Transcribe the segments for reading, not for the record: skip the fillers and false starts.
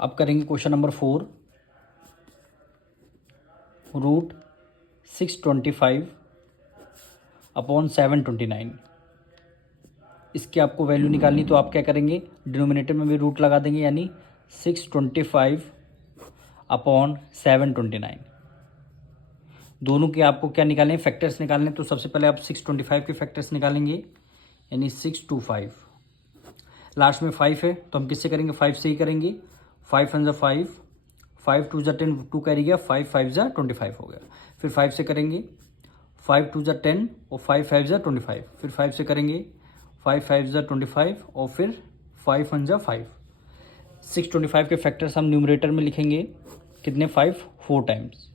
अब करेंगे question number 4, root 625 upon 729। इसकी आपको वैल्यू निकालनी, तो आप क्या करेंगे, डिनोमिनेटर में भी रूट लगा देंगे, यानी 625 अपॉन 729। दोनों के आपको क्या निकालने, फैक्टर्स निकालने। तो सबसे पहले आप 625 के फैक्टर्स निकालेंगे, यानी 625। लास्ट में 5 है तो हम किससे करेंगे, 5 से ही करेंगे। 5 1 5, 5 2 10, 2 कैरी गया, 5 5 25 हो गया। फिर 5 से करेंगे, 5 2 10 और 5 5 25। फिर 5 से करेंगे, 5 5 25 और फिर 5 1 5। 625 के फैक्टर्स हम न्यूमरेटर में लिखेंगे कितने, 5 4 टाइम्स।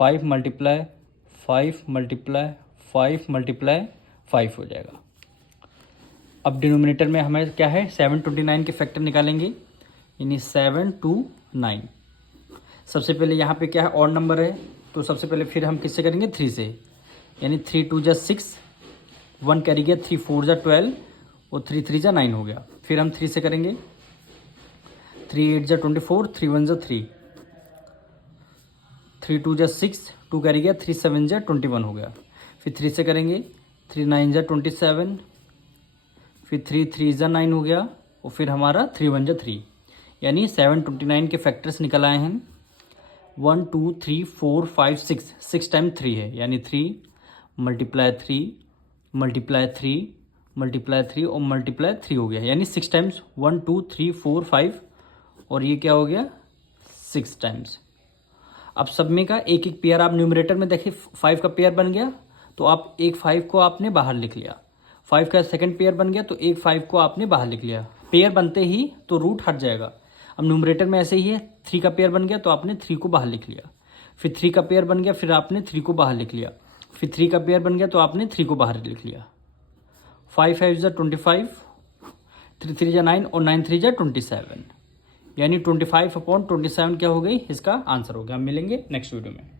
5 मल्टीप्लाई 5 मल्टीप्लाई 5 मल्टीप्लाई 5 हो जाएगा। अब डिनोमिनेटर में हमें क्या है, 729 के फैक्टर निकालेंगे, यानी 7 2 9। सबसे पहले यहाँ पे क्या है, ऑड नंबर है, तो सबसे पहले फिर हम किससे करेंगे, 3 से, यानी 3 2 6, 1 कैरी गया, 3 4 12 और 3 3 9 हो गया। फिर हम 3 से करेंगे, 3 8 24, 3 1 3, 3 2 6, 2 कैरी गया, 3 7 21 हो गया। फिर 3 से करेंगे, 3 9 27, फिर 3 3 9 हो गया, और फिर हमारा 3 1 3, यानी 729 के फैक्टर्स निकल आए हैं। 1 2 3 4 5 6, 6 टाइम 3 है, यानी 3 मल्टीप्लाई 3 मल्टीप्लाई 3 मल्टीप्लाई 3 और मल्टीप्लाई 3 हो गया, यानी 6 टाइम्स। 1 2 3 4 5 और ये क्या हो गया, 6 टाइम्स। अब सब में का एक एक पेयर आप न्यूमरेटर में देखिए, 5 का पेयर बन गया तो आप एक 5 को आपने बाहर लिख लिया। 5 का सेकंड पेयर बन गया तो एक 5 को आपने बाहर लिख लिया। पेयर बनते ही तो रूट हट जाएगा। अब न्यूमरेटर में ऐसे ही है, 3 का पेयर बन गया तो आपने 3 को बाहर लिख लिया। फिर 3 का पेयर बन गया, फिर आपने 3 को बाहर लिख लिया। फिर 3 का पेयर बन गया तो आपने 3 को बाहर लिख लिया। 5 5 25, 3 3 9 और 9 3 27, यानी 25 अपॉन 27 क्या हो गई, इसका आंसर हो गया। हम मिलेंगे नेक्स्ट वीडियो में।